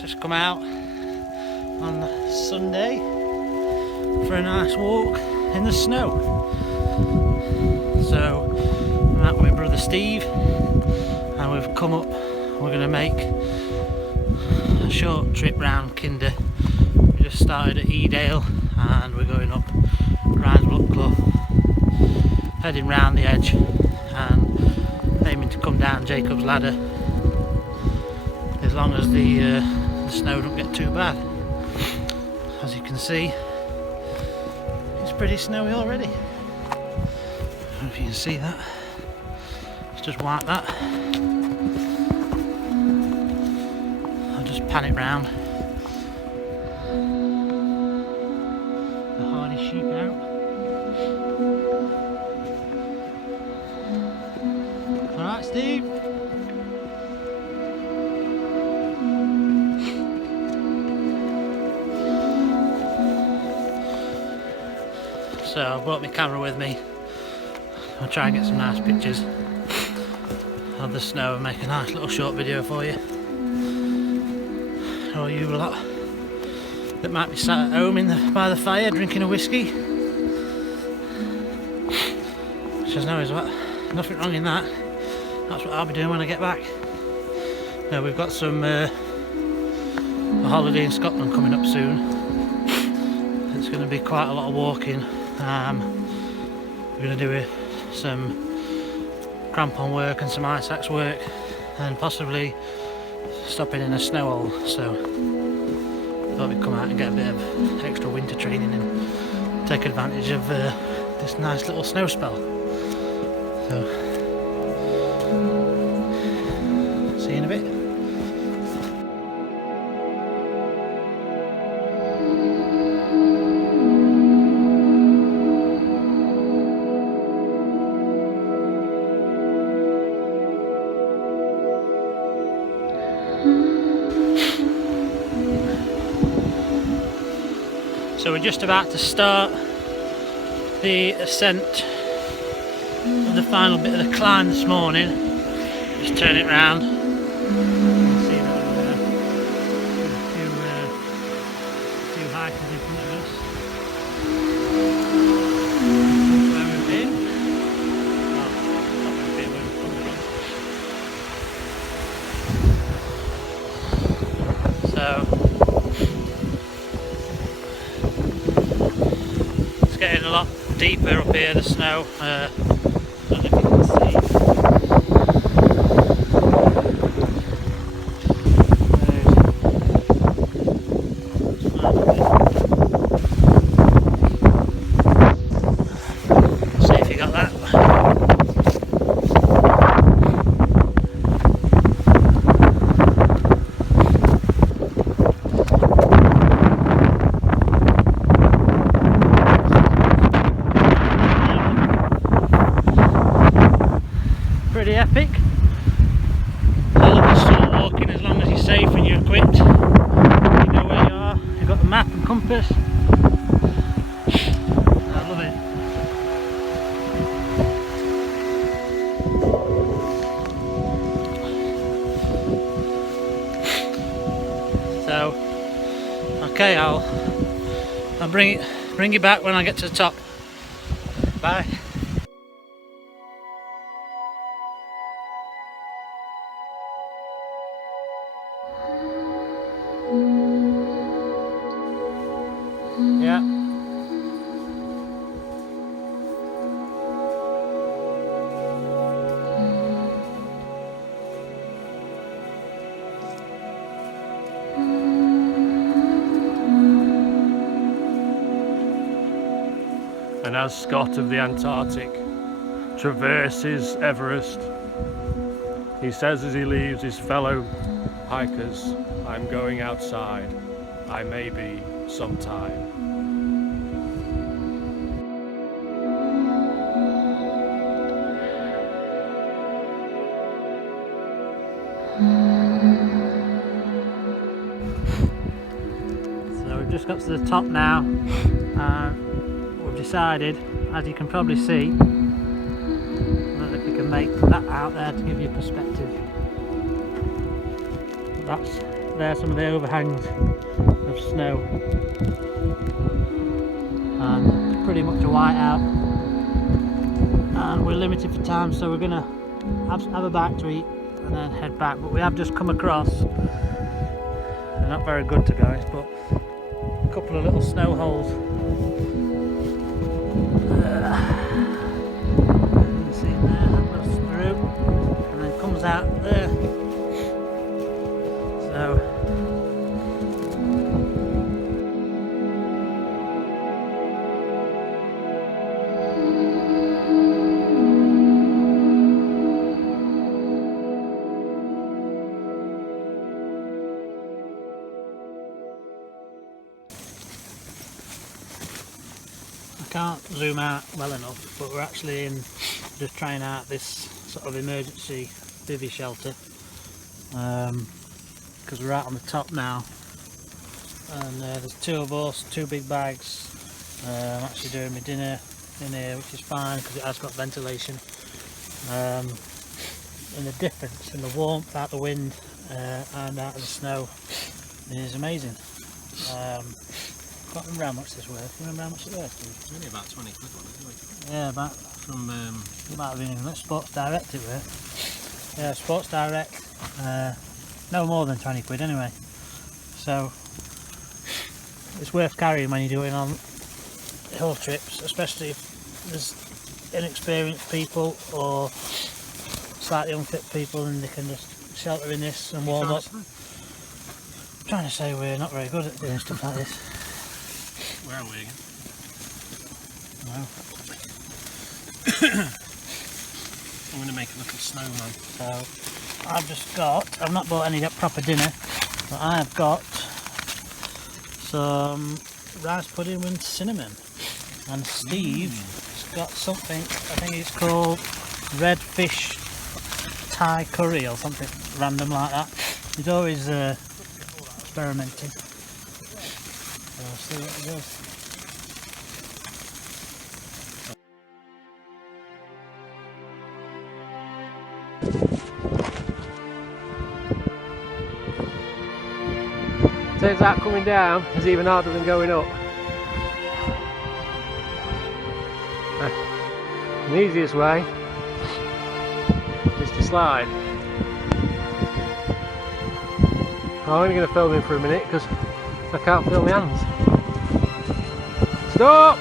Just come out on Sunday for a nice walk in the snow. So I'm out with my brother Steve and we've come up, we're going to make a short trip round Kinder. We just started at Edale and we're going up Rhinesbrook Clough, heading round the edge and aiming to come down Jacob's Ladder as long as the snow don't get too bad. As you can see, it's pretty snowy already. I don't know if you can see that. Let's just wipe that. I'll just pan it round. The hardy sheep out. Alright, Steve? So I brought my camera with me. I'll try and get some nice pictures of the snow and make a nice little short video for you. All you lot that might be sat at home by the fire drinking a whiskey. Which I know is what, nothing wrong in that. That's what I'll be doing when I get back. Now we've got some a holiday in Scotland coming up soon. It's going to be quite a lot of walking. We're going to do some crampon work and some ice axe work and possibly stopping in a snow hole, so I thought we'd come out and get a bit of extra winter training and take advantage of this nice little snow spell. So see you in a bit. So we're just about to start the ascent of the final bit of the climb this morning. Just turn it round. You can see that over there. Two hikers in front of us. Where we've been. Well, not where we've been, where we've come from. So getting a lot deeper up here, the snow. I don't know if you can see. See if you got that. Pretty epic. I love the solo walking as long as you're safe and you're equipped. You know where you are, you've got the map and compass. I love it. So, okay, I'll bring you back when I get to the top. Bye. Yeah. And as Scott of the Antarctic traverses Everest, he says as he leaves his fellow hikers, "I'm going outside. I may be sometime." So we've just got to the top now. We've decided, as you can probably see, I don't know if you can make that out there to give you perspective. That's there, some of the overhangs of snow, and pretty much a whiteout. And we're limited for time, so we're gonna have a bite to eat and then head back. But we have just come across, they're not very good to be honest, but a couple of little snow holes. You can see it there, that goes through and then comes out there. So I can't zoom out well enough, but we're actually in just trying out this sort of emergency bivvy shelter, because we're out on the top now, and there's two of us, two big bags. I'm actually doing my dinner in here, which is fine because it has got ventilation, and the difference in the warmth out the wind and out of the snow is amazing. Can't remember how much this worth. You remember how much it worth, Steve? Only about 20 quid, wasn't it? Yeah, about From it might have been in Sports Direct it worth. Yeah, Sports Direct, no more than 20 quid anyway. So it's worth carrying when you're doing on hill trips, especially if there's inexperienced people or slightly unfit people, and they can just shelter in this and warm up. I'm trying to say we're not very good at doing stuff like this. where are we again? No. I'm going to make a little snowman. So I've not bought any proper dinner, but I have got some rice pudding with cinnamon, and Steve's got something, I think it's called red fish Thai curry or something random like that. He's always experimenting, so I'll see what he does. Turns out coming down is even harder than going up. The easiest way is to slide. I'm only going to film him for a minute because I can't feel my hands. Stop!